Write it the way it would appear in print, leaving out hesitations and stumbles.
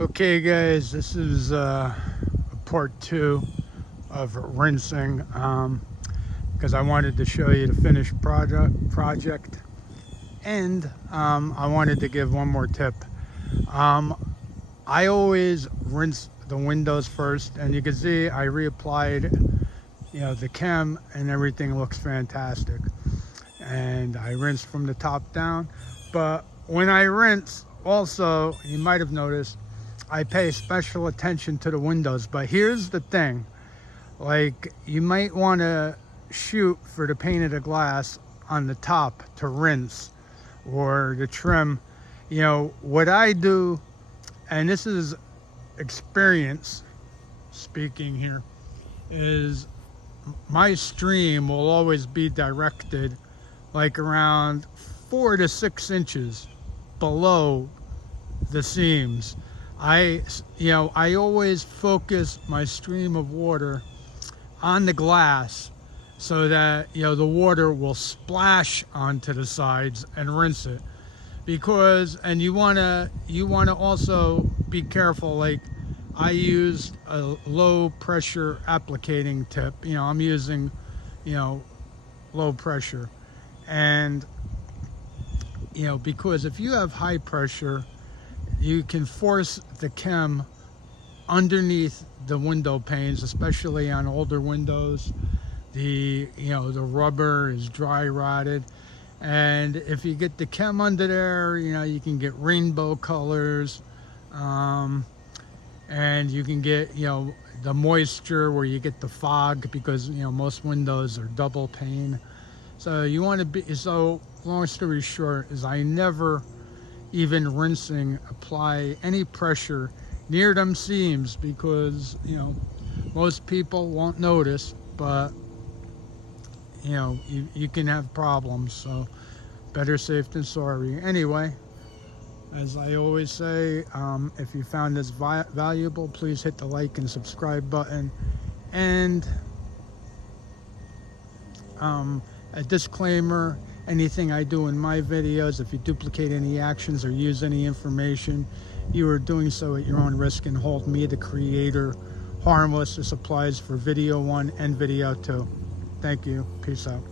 Okay guys, this is part 2 of rinsing because I wanted to show you the finished project and I wanted to give one more tip. I always rinse the windows first, and you can see I reapplied the chem and everything looks fantastic, and I rinsed from the top down. But when I rinse, also, you might have noticed, I pay special attention to the windows. But here's the thing, like, you might want to shoot for the pane of the glass on the top to rinse or to trim. What I do, and this is experience speaking here, is my stream will always be directed like around 4 to 6 inches below the seams. I always focus my stream of water on the glass so that the water will splash onto the sides and rinse it. And you wanna also be careful. Like, I used a low pressure applicating tip. I'm using low pressure, and because if you have high pressure, you can force the chem underneath the window panes, especially on older windows. The rubber is dry rotted, and if you get the chem under there, you can get rainbow colors, and you can get the moisture where you get the fog, because most windows are double pane. So you want to be, so long story short is, I never, even rinsing, apply any pressure near them seams, because most people won't notice, but you can have problems. So better safe than sorry. Anyway, as I always say, if you found this valuable, please hit the like and subscribe button. And a disclaimer: anything I do in my videos, if you duplicate any actions or use any information, you are doing so at your own risk and hold me, the creator, harmless. This applies for video 1 and video 2. Thank you. Peace out.